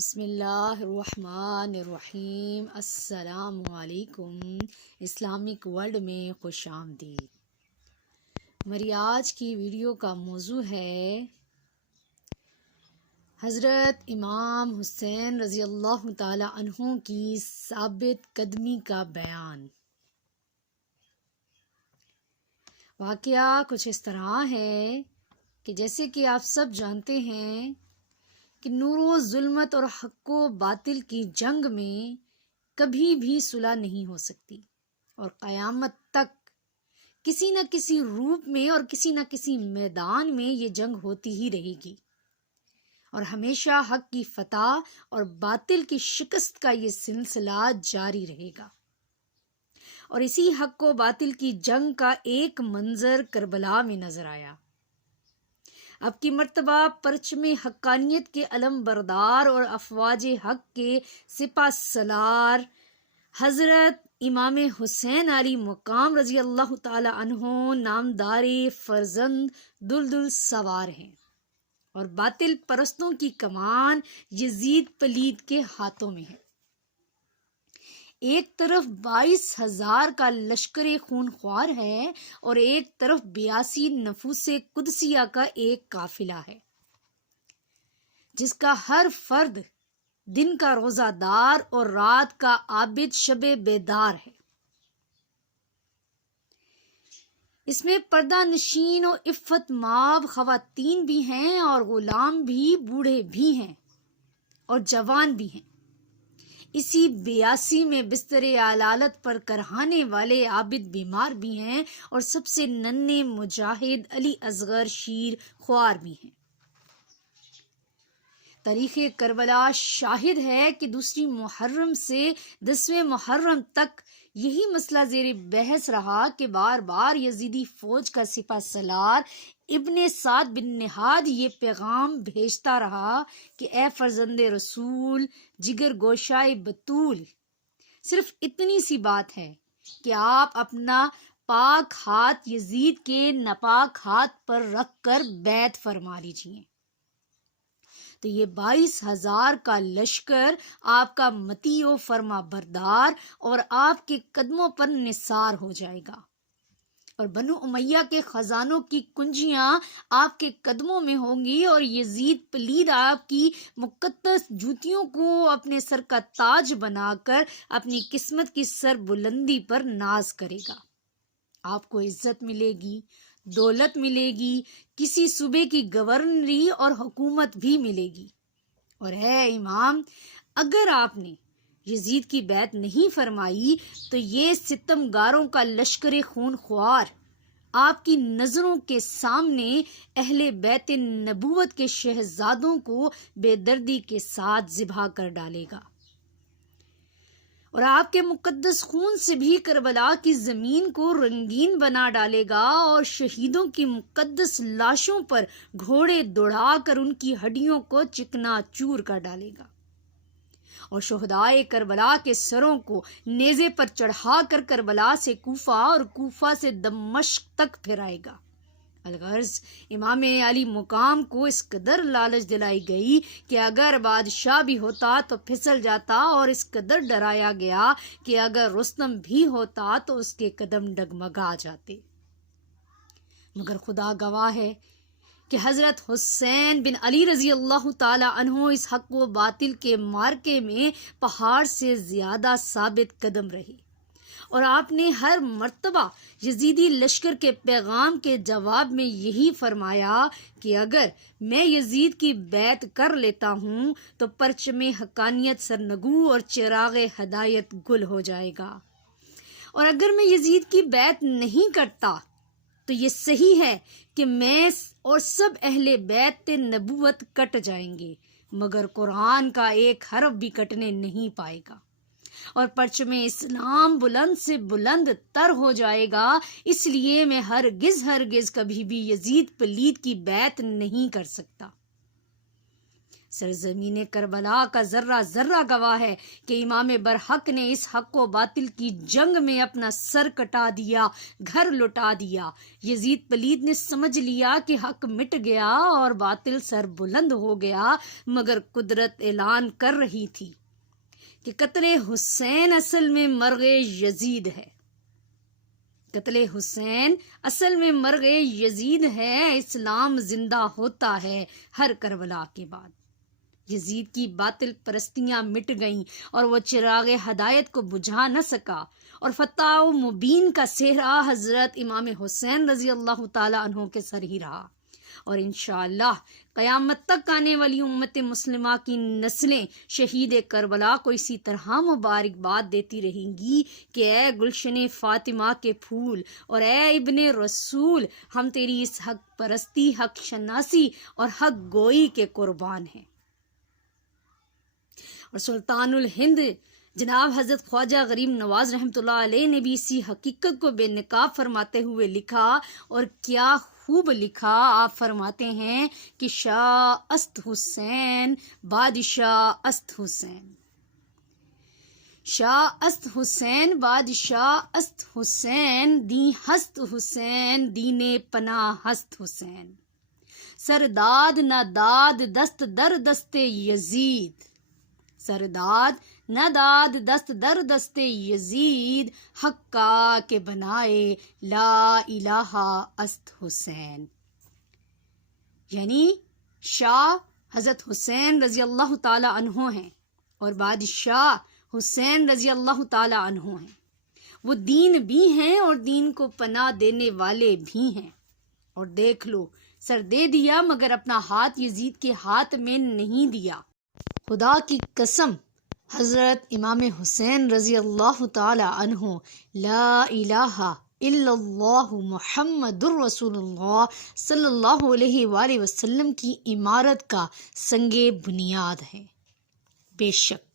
بسم اللہ الرحمن الرحیم۔ السلام علیکم۔ اسلامک ورلڈ میں خوش آمدید۔ ہماری آج کی ویڈیو کا موضوع ہے حضرت امام حسین رضی اللہ تعالی عنہ کی ثابت قدمی کا بیان۔ واقعہ کچھ اس طرح ہے کہ جیسے کہ آپ سب جانتے ہیں کہ نور و ظلمت اور حق و باطل کی جنگ میں کبھی بھی صلح نہیں ہو سکتی، اور قیامت تک کسی نہ کسی روپ میں اور کسی نہ کسی میدان میں یہ جنگ ہوتی ہی رہے گی، اور ہمیشہ حق کی فتح اور باطل کی شکست کا یہ سلسلہ جاری رہے گا۔ اور اسی حق و باطل کی جنگ کا ایک منظر کربلا میں نظر آیا۔ اب کی مرتبہ پرچم حقانیت کے علم بردار اور افواج حق کے سپہ سالار حضرت امام حسین علی مقام رضی اللہ تعالی عنہ نامدار فرزند دلدل سوار ہیں، اور باطل پرستوں کی کمان یزید پلید کے ہاتھوں میں ہے۔ ایک طرف 22,000 کا لشکر خونخوار ہے، اور ایک طرف 82 نفوس قدسیہ کا ایک قافلہ ہے، جس کا ہر فرد دن کا روزہ دار اور رات کا عابد شب بیدار ہے۔ اس میں پردہ نشین و عفت مآب خواتین بھی ہیں، اور غلام بھی، بوڑھے بھی ہیں، اور جوان بھی ہیں۔ اسی 82 میں بستر علالت پر کرہانے والے عابد بیمار بھی ہیں، اور سب سے ننھے مجاہد علی اصغر شیر خوار بھی ہیں۔ تاریخ کربلا شاہد ہے کہ 2 محرم سے 10 محرم تک یہی مسئلہ زیر بحث رہا کہ بار بار یزیدی فوج کا سپہ سالار ابن سعد بن نہاد یہ پیغام بھیجتا رہا کہ اے فرزند رسول، جگر گوشائے بطول، صرف اتنی سی بات ہے کہ آپ اپنا پاک ہاتھ یزید کے ناپاک ہاتھ پر رکھ کر بیعت فرما لیجیے، تو یہ 22,000 کا لشکر آپ کا مطیع و فرما بردار اور آپ کے قدموں پر نثار ہو جائے گا، اور بنو امیہ کے خزانوں کی کنجیاں آپ کے قدموں میں ہوں گی، اور یزید پلید آپ کی مقدس جوتیوں کو اپنے سر کا تاج بنا کر اپنی قسمت کی سر بلندی پر ناز کرے گا۔ آپ کو عزت ملے گی، دولت ملے گی، کسی صوبے کی گورنری اور حکومت بھی ملے گی۔ اور اے امام، اگر آپ نے یزید کی بیعت نہیں فرمائی تو یہ ستمگاروں کا لشکر خون خوار آپ کی نظروں کے سامنے اہل بیت نبوت کے شہزادوں کو بے دردی کے ساتھ ذبح کر ڈالے گا، اور آپ کے مقدس خون سے بھی کربلا کی زمین کو رنگین بنا ڈالے گا، اور شہیدوں کی مقدس لاشوں پر گھوڑے دوڑا کر ان کی ہڈیوں کو چکنا چور کر ڈالے گا، اور شہدائے کربلا کے سروں کو نیزے پر چڑھا کر کربلا سے کوفہ اور کوفہ سے دمشق تک پھرائے گا۔ الغرض امام علی مقام کو اس قدر لالچ دلائی گئی کہ اگر بادشاہ بھی ہوتا تو پھسل جاتا، اور اس قدر ڈرایا گیا کہ اگر رستم بھی ہوتا تو اس کے قدم ڈگمگا جاتے۔ مگر خدا گواہ ہے کہ حضرت حسین بن علی رضی اللہ تعالی عنہ اس حق و باطل کے مارکے میں پہاڑ سے زیادہ ثابت قدم رہے، اور آپ نے ہر مرتبہ یزیدی لشکر کے پیغام کے جواب میں یہی فرمایا کہ اگر میں یزید کی بیعت کر لیتا ہوں تو پرچم حقانیت سرنگوں اور چراغ ہدایت گل ہو جائے گا، اور اگر میں یزید کی بیعت نہیں کرتا تو یہ صحیح ہے کہ میں اور سب اہل بیت نبوت کٹ جائیں گے، مگر قرآن کا ایک حرف بھی کٹنے نہیں پائے گا، اور پرچم اسلام بلند سے بلند تر ہو جائے گا۔ اس لیے میں ہرگز کبھی بھی یزید پلید کی بیعت نہیں کر سکتا۔ سرزمین کربلا کا ذرہ ذرہ گواہ ہے کہ امام برحق نے اس حق و باطل کی جنگ میں اپنا سر کٹا دیا، گھر لٹا دیا۔ یزید پلید نے سمجھ لیا کہ حق مٹ گیا اور باطل سر بلند ہو گیا، مگر قدرت اعلان کر رہی تھی کہ قتل حسین اصل میں مرغ یزید ہے۔ قتل حسین اصل میں مرغ یزید ہے۔ اسلام زندہ ہوتا ہے ہر کربلا کے بعد۔ یزید کی باطل پرستیاں مٹ گئیں اور وہ چراغ ہدایت کو بجھا نہ سکا، اور فتح و مبین کا صحرا حضرت امام حسین رضی اللہ تعالی عنہ کے سر ہی رہا، اور انشاءاللہ قیامت تک آنے والی امت مسلمہ کی نسلیں شہید کربلا کو اسی طرح مبارکباد دیتی رہیں گی کہ اے گلشن فاطمہ کے پھول اور اے ابن رسول، ہم تیری اس حق پرستی، حق شناسی اور حق گوئی کے قربان ہیں۔ اور سلطان الہند جناب حضرت خواجہ غریب نواز رحمۃ اللہ علیہ نے بھی اسی حقیقت کو بے نقاب فرماتے ہوئے لکھا، اور کیا خوب لکھا۔ آپ فرماتے ہیں کہ شاہ است حسین بادشاہ است حسین، شاہ است حسین بادشاہ است حسین، دی ہست حسین دینے پناہ ہست حسین، سرداد نہ داد دست در دست یزید، سرداد نہ داد دست در دست یزید، حقا کے بنائے لا الہ است حسین۔ یعنی شاہ حضرت حسین رضی اللہ تعالی عنہ ہیں اور بادشاہ حسین رضی اللہ تعالی عنہ ہیں۔ وہ دین بھی ہیں اور دین کو پناہ دینے والے بھی ہیں۔ اور دیکھ لو، سر دے دیا مگر اپنا ہاتھ یزید کے ہاتھ میں نہیں دیا۔ خدا کی قسم، حضرت امام حسین رضی اللہ تعالی عنہ لا الہ الا اللہ محمد الرسول اللہ صلی اللہ علیہ وآلہ وسلم کی عمارت کا سنگ بنیاد ہے۔ بے شک